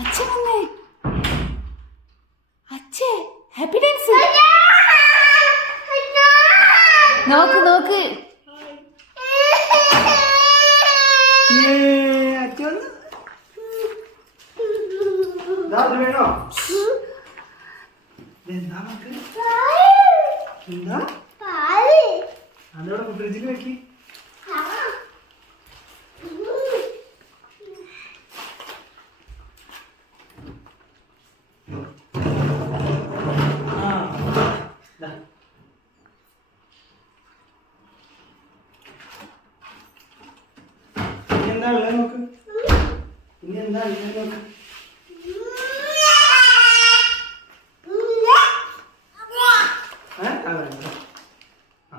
അച്ഛൻ വന്നേ. അച്ഛേ happy dance നോക്ക് നോക്ക്. എന്താ? ഫ്രിഡ്ജിൽ വെക്കി? എന്താ ഉള്ളത് നോക്ക് ഇനി എന്താ ഉള്ളത് നോക്ക് ഏ? ആ,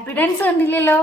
ഹാപ്പി ഡാൻസ് കണ്ടില്ലല്ലോ?